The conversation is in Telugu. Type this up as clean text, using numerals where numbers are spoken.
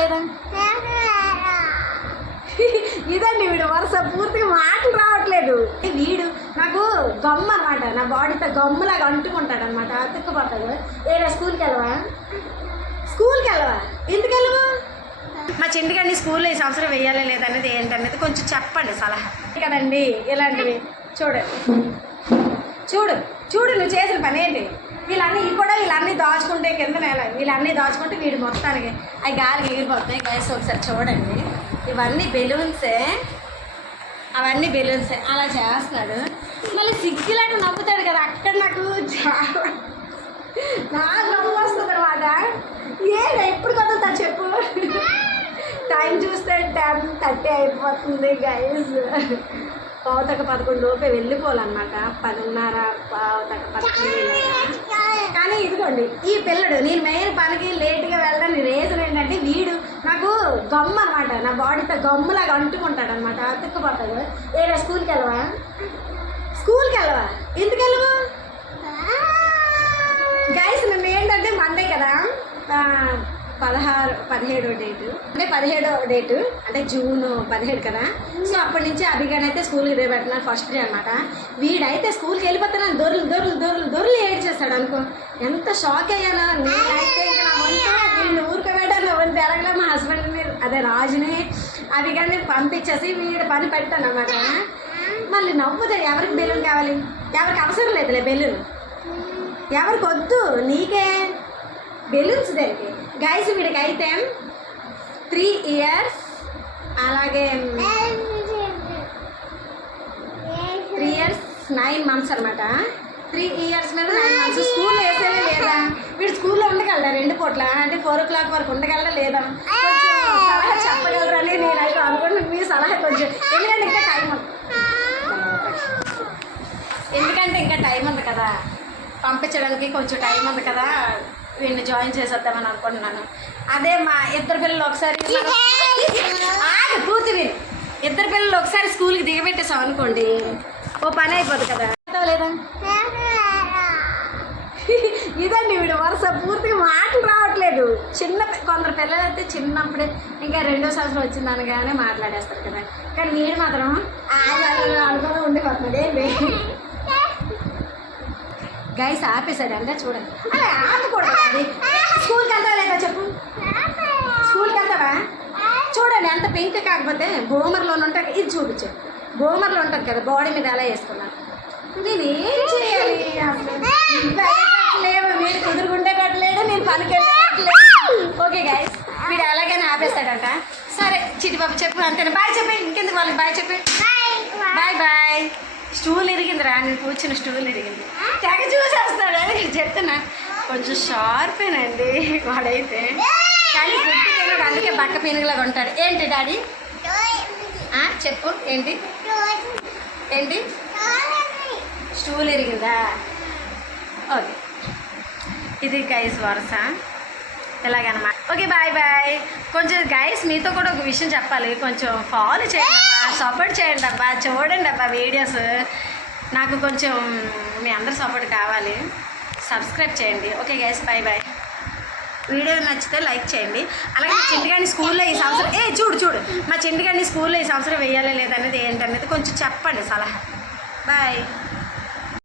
లేదా ఇదండి వీడు వరుస పూర్తిగా మాటలు రావట్లేదు. వీడు నాకు గమ్ము అనమాట, నా బాడీతో గమ్ములాగా అంటుకుంటాడు అనమాట, అతుక్కుపోతాడు. ఏడా స్కూల్కి వెళ్ళవా? ఎందుకు వెళ్ళవా? మా చింటిగాడిని స్కూల్లో ఈ సంవత్సరం వేయాలి లేదనేది ఏంటనేది కొంచెం చెప్పండి సలహా కదండి. ఇలాంటివి చూడు నువ్వు చేసిన పని ఏంటి? వీళ్ళన్నీ దాచుకుంటే కింద నేల, వీళ్ళన్నీ దాచుకుంటే వీడు మొత్తానికి అవి గాలికి ఎగిరిపోతున్నాయి. గైస్ ఒకసారి చూడండి, ఇవన్నీ బెలూన్సే, అవన్నీ బెలూన్సే. అలా చేస్తున్నాడు, మళ్ళీ సిగ్గులాగా నవ్వుతాడు కదా. అక్కడ నాకు నవ్వు వస్తుంది అనమాట. ఎప్పుడు కదులుతా చెప్పు? టైం చూస్తే 10:30 అయిపోతుంది గైస్. 11:11 లోపే వెళ్ళిపోవాలన్నమాట. 10:30 కానీ ఇదిగోండి ఈ పిల్లడు, నేను మెయిన్ పనికి లేట్గా వెళ్ళడానికి రీజన్ ఏంటంటే వీడు నాకు గమ్ము అనమాట, నా బాడీతో గమ్ములాగా అంటుకుంటాడు అనమాట, అతుక్కుపోతాడు. ఏడా స్కూల్కి వెళ్ళవా? ఎందుకు వెళ్ళవా? గైస్ నిన్న ఏంటంటే మండే కదా, 17వ డేటు అంటే 17వ డేటు అంటే జూన్ 17 కదా. సో అప్పటి నుంచి అభిగానైతే స్కూల్కి పెట్టినారు ఫస్ట్ డే అనమాట. వీడైతే స్కూల్కి వెళ్ళిపోతాను దొరలు ఏడ్ చేస్తాడు అనుకో. ఎంత షాక్ అయ్యాను నేనైతే. ఇంకా నా వంతు వీడిని ఊరుకోబెట్టాను, వంతు ఎలాగలా మా హస్బెండ్ని అదే రాజుని అభిగాన్ని పంపించేసి వీడి పని పెట్టాను అనమాట. మళ్ళీ నవ్వుతాడు. ఎవరికి బెలూన్ కావాలి? ఎవరికి అవసరం లేదులే బెలూన్, ఎవరికి వద్దు, నీకే బెలూన్స్ దానికి. గైస్ వీడికి అయితే 3 years అలాగే 3 years 9 months అనమాట. 3 years మీద 9 months. స్కూల్లో వేసేదే లేదా? వీడు స్కూల్లో ఉండగలరా 2 పూట్ల? అంటే 4 o'clock వరకు ఉండగలరా లేదా? కొంచెం సలహా చెప్పగలరని నేనైతే అనుకుంటున్నాను. మీ సలహా కొంచెం, ఎందుకంటే ఇంకా టైం ఉంది కదా, పంపించడానికి కొంచెం టైం ఉంది కదా, వీడిని జాయిన్ చేసేద్దామని అనుకుంటున్నాను. అదే మా ఇద్దరు పిల్లలు ఒకసారి పూర్తి ఇద్దరు పిల్లలు ఒకసారి స్కూల్కి దిగబెట్టేసాం అనుకోండి, ఓ పని అయిపోతుంది కదా. లేదా ఇదండి వీడు వరుస పూర్తిగా మాటలు రావట్లేదు. కొందరు పిల్లలు అయితే చిన్నప్పుడే ఇంకా 2వ సంవత్సరం వచ్చిందనగానే మాట్లాడేస్తారు కదా, కానీ వీడు మాత్రం అనుకుని ఉండిపోతున్నాడు. ఏంటి గైస్ ఆపేశాడు అంటే చూడండి. అలా ఆపకూడదు. అది స్కూల్కి వెళ్తావా లేదా చెప్పు? స్కూల్కి వెళ్తావా? చూడండి ఎంత పింక్. కాకపోతే బోమర్లో ఉంటాయి, ఇది చూపించు. బోమర్లో ఉంటుంది కదా, బాడీ మీద ఎలా వేసుకున్నాను. నేను ఏం చేయాలి? అసలు లేవు, వీడు కుదురుకుండేటట్లేడు, నేను పనికెళ్ళట్లేదు. ఓకే గైస్, వీడు ఎలాగైనా ఆపేస్తాడంట. సరే చిటిబాబు చెప్పు అంతేనా? బాయ్ చెప్పి, ఇంకెందుకు వాళ్ళకి బాయ్ చెప్పి. బాయ్. స్టూల్ ఇరిగిందిరా, నేను కూర్చున్న స్టూల్ ఇరిగింది. తెగ చూసేస్తాడు అని చెప్తున్నా. కొంచెం షార్పేనండి వాడైతే, కానీ గుడ్డి తినడు, అందుకే బక్క పీనుగులాగా ఉంటాడు. ఏంటి డాడీ చెప్పు? ఏంటి స్టూల్ ఇరిగిందా? ఓకే, ఇది గైస్ వరుస ఎలాగనమాట. Okay bye. కొంచెం గైస్ మీతో కూడా ఒక విషయం చెప్పాలి, కొంచెం ఫాలో చేయండి అబ్బా, సపోర్ట్ చేయండి అబ్బా, చూడండి అబ్బా వీడియోస్. నాకు కొంచెం మీ అందరి సపోర్ట్ కావాలి, సబ్స్క్రైబ్ చేయండి. Okay guys, bye. వీడియో నచ్చితే లైక్ చేయండి. అలాగే మా చింటిగాడిని స్కూల్లో ఈ సంవత్సరం చూడు మా చింటిగాడిని స్కూల్లో ఈ సంవత్సరం వేయాలి లేదనేది ఏంటనేది కొంచెం చెప్పండి సలహా. బాయ్.